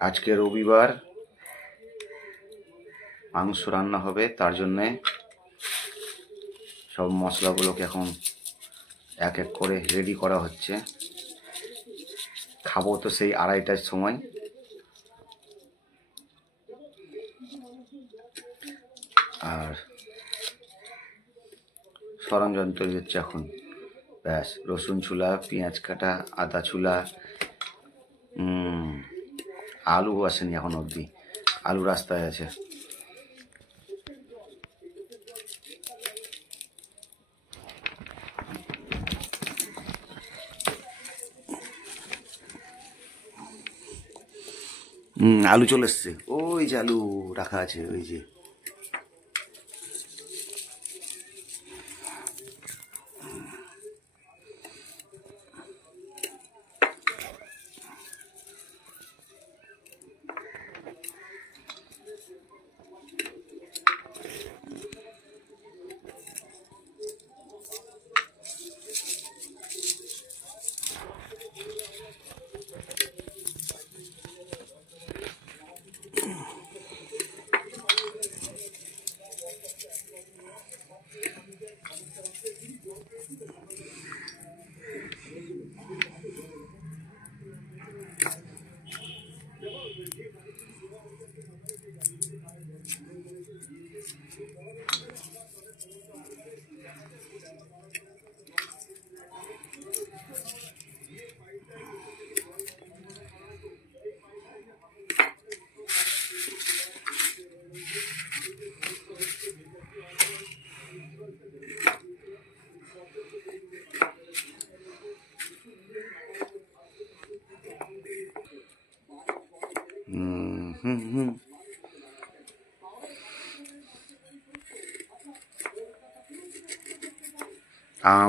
আজকে রবিবার, মাংস রান্না হবে, তার জন্যে সব মশলাগুলোকে এখন এক এক করে রেডি করা হচ্ছে। খাবো তো সেই 2:30টার সময়। আর সরঞ্জাম তৈরি হচ্ছে এখন। ব্যাস, রসুন ছুলা, পেঁয়াজ কাটা, আদা ছুলা, আলু আসেনি এখন অবধি, আলু রাস্তায় আছে। আলু চলে এসছে, ওই যে আলু রাখা আছে, ওই যে।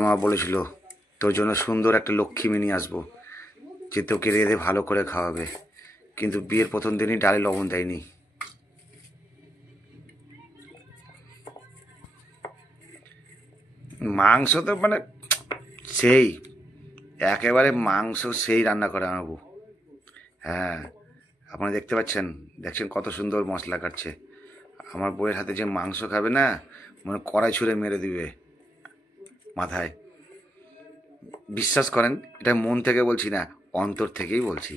মা বলেছিল তোর জন্য সুন্দর একটা লক্ষ্মী নিয়ে আসবো, যে তোকে রেঁধে ভালো করে খাওয়াবে, কিন্তু বিয়ের প্রথম দিনই ডালে লবণ দেয়নি। মাংস তো মানে সেই একেবারে মাংস সেই রান্না করে আনবো। হ্যাঁ, আপনারা দেখতে দেখছেন কত সুন্দর মশলা কাটছে। আমার বউয়ের হাতে যে মাংস খাবে না, মানে কড়াই ছুঁড়ে মেরে দিবে মাথায়। বিশ্বাস করেন, এটা মন থেকে বলছি না, অন্তর থেকেই বলছি।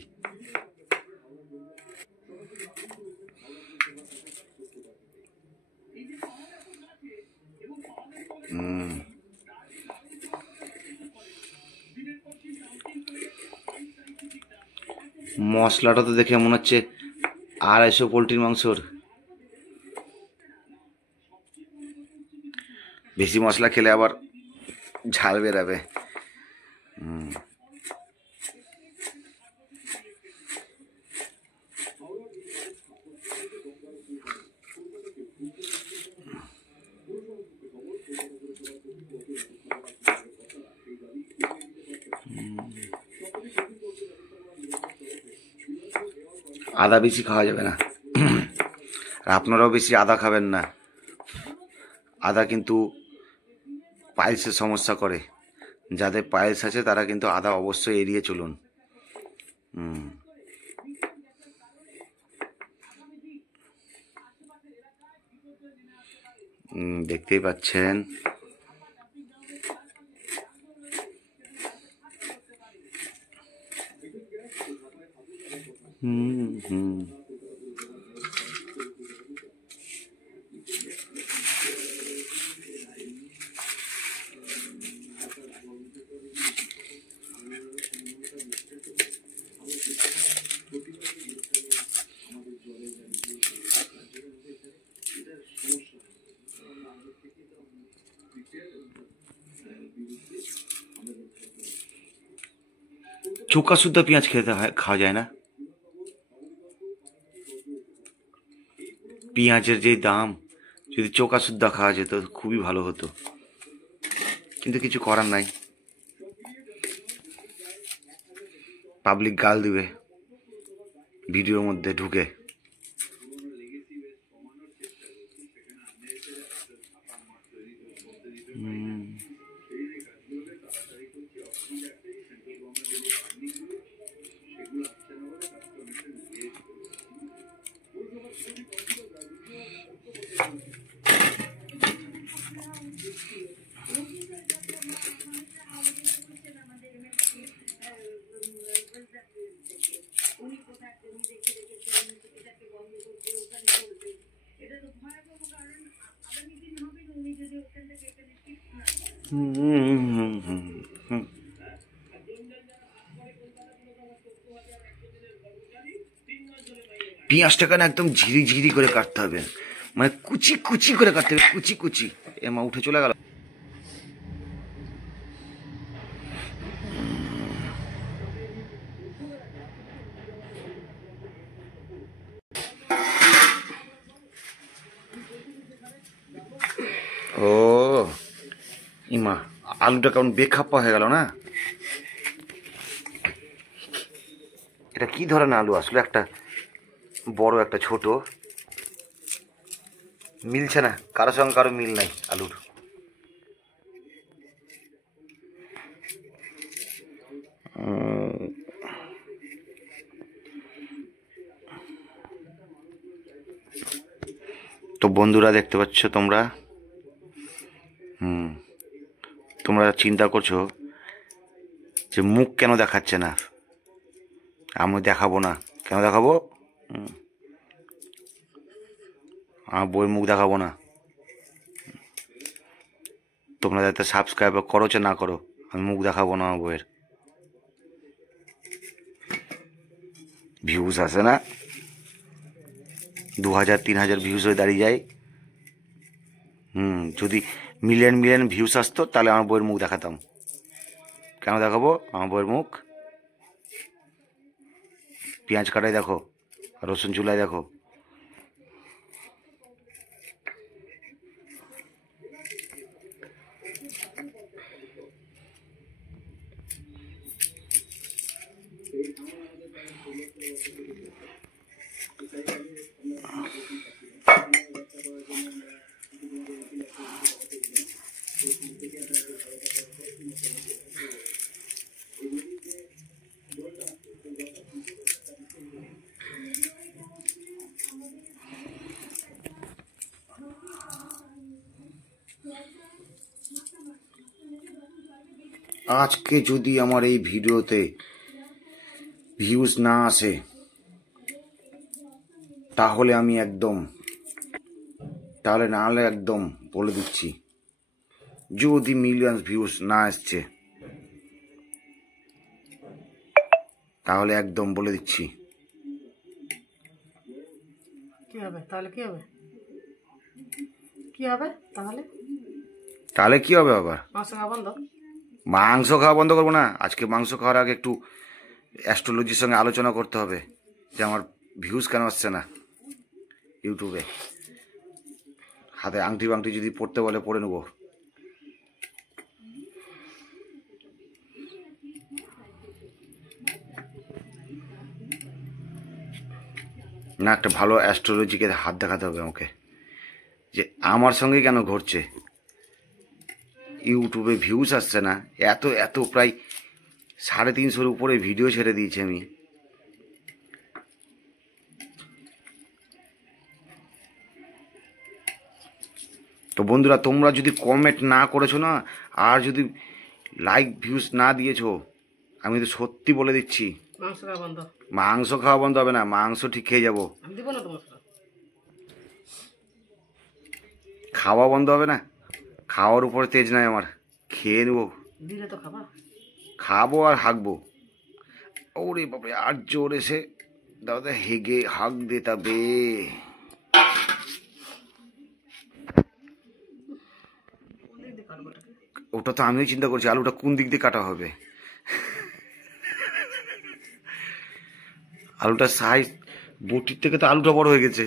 মশলাটা তো দেখে মনে হচ্ছে 250 পোলট্রির মাংসর। বেশি মশলা খেলে আবার ঝাল বেরাবে। আদা বেশি খাওয়া যাবে না, আর আপনারাও বেশি আদা খাবেন না। আদা কিন্তু পাইলসের সমস্যা করে। যাদের পাইলস আছে তারা কিন্তু আদা অবশ্যই এড়িয়ে চলুন। দেখতেই পাচ্ছেন। চোকা শুদ্ধ পেঁয়াজ খেতে হয়, খাওয়া যায় না। পেঁয়াজের যে দাম, যদি চোকা সুদ্ধা খাওয়া যেত খুবই ভালো হতো, কিন্তু কিছু করার নাই। পাবলিক গাল দিবে ভিডিওর মধ্যে ঢুকে। পেঁয়াজটাকে না একদম ঝিরি ঝিরি করে কাটতে হবে, মানে কুচি কুচি করে কাটতে হবে, কুচি কুচি। এমা উঠে চলে গেল। ও ইমা, আলুটা কেমন বেখাপ্পা হয়ে গেল না। এটা কি ধরনের আলু আসলে? একটা বড়, একটা ছোট, মিলছে না, কারো সঙ্গে কারো মিল নাই আলুর। তো বন্ধুরা দেখতে পাচ্ছ তোমরা, তোমরা চিন্তা করছো যে মুখ কেন দেখাচ্ছে না। আমি দেখাবো না, কেন দেখাবো? আমার বইয়ের মুখ দেখাবো না। তোমরা যাতে সাবস্ক্রাইব করো না করো, আমি মুখ দেখাবো না আমার বইয়ের। ভিউজ আসে না, 2000-3000 ভিউজ হয়ে দাঁড়িয়ে যায়। যদি মিলিয়ন মিলিয়ন ভিউজ আসতো তাহলে আমার বইয়ের মুখ দেখাতাম। কেন দেখাবো আমার বইয়ের মুখ? পেঁয়াজ কাটাই দেখো, রসুন চুলায় দেখো। আজকে যদি আমার এই ভিডিওতে ভিউজ না আসে তাহলে আমি একদম, তাহলে না হলে একদম বলে দিচ্ছি, যদি মিলিয়ন ভিউজ না আসছে তাহলে একদম বলে দিচ্ছি। কি হবে তাহলে? কি হবে? কি হবে তাহলে? তাহলে কি হবে আবার? মাংস খাওয়া বন্ধ? মাংস খাওয়া বন্ধ করবো না। আজকে মাংস খাওয়ার আগে একটু অ্যাস্ট্রোলজির সঙ্গে আলোচনা করতে হবে যে আমার ভিউজ কেন আসছে না ইউটিউবে। হাতে আংটি বাংটি যদি পড়তে বলে পড়ে নেবো। না, একটা ভালো অ্যাস্ট্রোলজিকে হাত দেখাতে হবে আমাকে যে আমার সঙ্গে কেন ঘটছে, ইউটিউবে ভিউজ আসছে না। এত প্রায় 350-র উপরে ভিডিও ছেড়ে দিয়েছি আমি। তো বন্ধুরা, তোমরা যদি কমেন্ট না করেছো না, আর যদি লাইক ভিউজ না দিয়েছো, আমি তো সত্যি বলে দিচ্ছি মাংস খাওয়া বন্ধ। মাংস খাওয়া বন্ধ হবে না, মাংস ঠিক খেয়ে যাবো। আমি দিব না তোমার। খাওয়া বন্ধ হবে না, খাওয়ার উপরে তেজ নাই আমার, খেয়ে নেবো। দিলে তো খাবা। খাবো আর হাঁকবো। ওরে বাপরে, আর জোর এসে দাদা হেগে হাঁক দে তবে। ওটা তো আমিও চিন্তা করছি, আলুটা কোন দিক দিয়ে কাটা হবে। আলুটার সাইজ বটির থেকে তো আলুটা বড় হয়ে গেছে।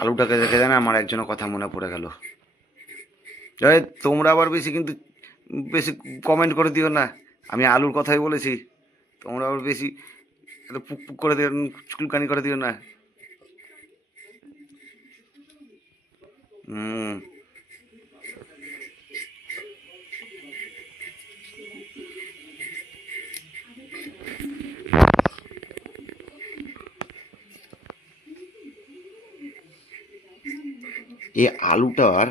আলুটাকে দেখে দেন আমার একজনের কথা মনে পড়ে গেল। তোমরা আবার বেশি কমেন্ট করে দিও না, আমি আলুর কথাই বলেছি। তোমরা আবার বেশি পুক পুক করে দিও, চুলকানি করে দিও না। এই আলুটার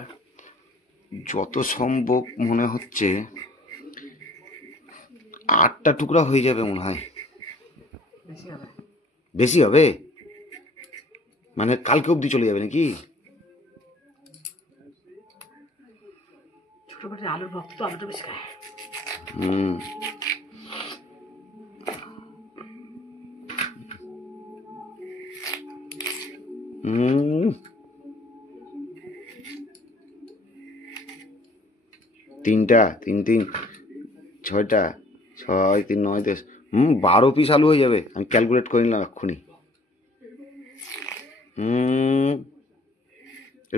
যত সম্ভব মনে হচ্ছে 8টা টুকরা হয়ে যাবে মনে হয়। বেশি হবে মানে কালকে অবধি চলে যাবে নাকি? ছোট ছোট আলুর ভক্ত তো আলুটা বেশি খায়। তিনটা 3 3 6টা 6 3 9 10 12 পিস আলু হয়ে যাবে। আমি ক্যালকুলেট করে নিলাম এক্ষুনি।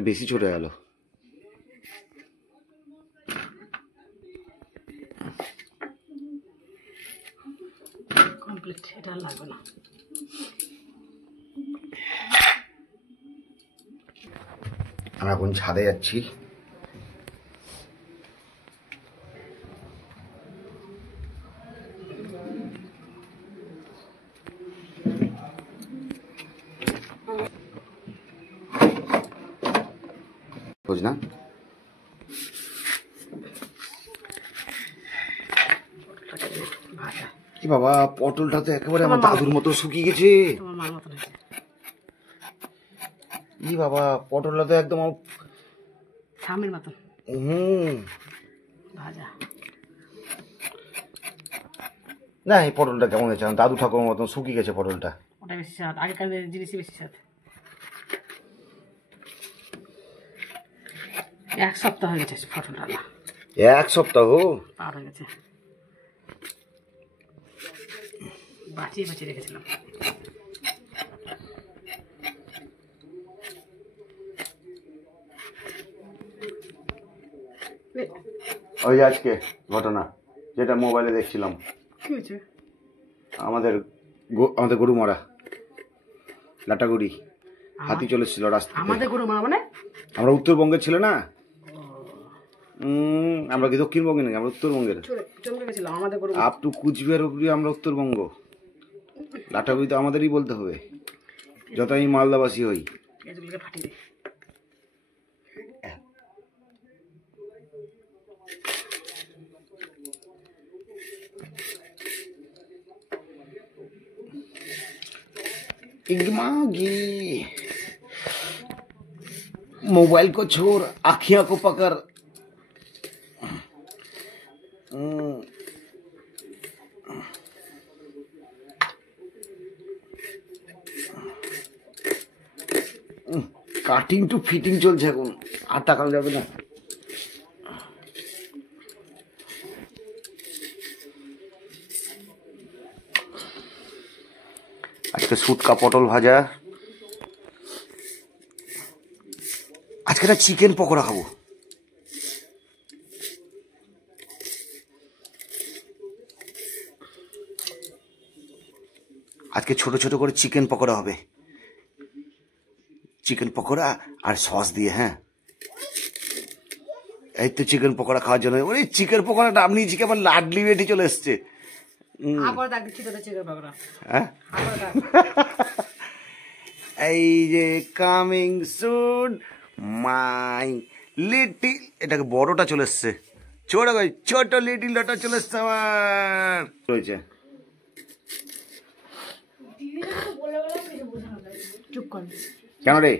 বেশি ছোট গেল। কমপ্লিট, এটা আর লাগবে না। আমরা এখন ছাদে যাচ্ছি। বুঝ না কি বাবা, পটলটা তো একেবারে আমার দাদুর মতো শুকিয়ে গেছে। কি বাবা, পটলটা তো একদম স্বামীর মতন ভাজা। না, এই পটলটা কেমন হয়েছে? দাদু ঠাকুরের মতন শুকিয়ে গেছে পটলটা। ওটা বেশি স্বাদ, আগেকার জিনিসই বেশি স্বাদ। 1 সপ্তাহ হয়ে গেছে পটলটা। 1 সপ্তাহ পার হয়ে গেছে। বাঁচিয়ে বাঁচিয়ে রেখেছিলাম। ওই আজকে ঘটনা যেটা মোবাইলে দেখছিলাম, কি হয়েছে? আমাদের গরু মারা, লাটাগুড়ি হাতি চলে এসেছিল রাস্তা। আমাদের গরু মারা মানে? আমরা উত্তরবঙ্গের ছিল না, আমরা কি দক্ষিণবঙ্গে নাকি? আমরা উত্তরবঙ্গের। আপ টু কুচবিহার অব্দি আমরা উত্তরবঙ্গ। লাটাগুড়ি তো আমাদেরই বলতে হবে, যত আমি মালদাবাসী হই। मोबाइल को छोड़, आँखियां को पकड़। কাটিং টু ফিটিং চলছে এখন, আর তাকানো যাবে না। আজকে শুটকা পটল ভাজা, আজকে একটা চিকেন পকোড়া খাবো। আজকে ছোট ছোট করে চিকেন পকোড়া হবে, চিকেন পকোড়া আর সস দিয়ে। হ্যাঁ, এই তো চিকেন পকোড়া খাওয়ার জন্য। ওই চিকেন পকোড়াটা আপনি জিকে আমার লাডলি বেটি চলে এসছে। এই যে কামিং সুন মাই লিটিল, এটাকে বড়টা চলে এসছে, ছোট লিটিলটা চলে এসছে আমার রয়েছে। কেন রে?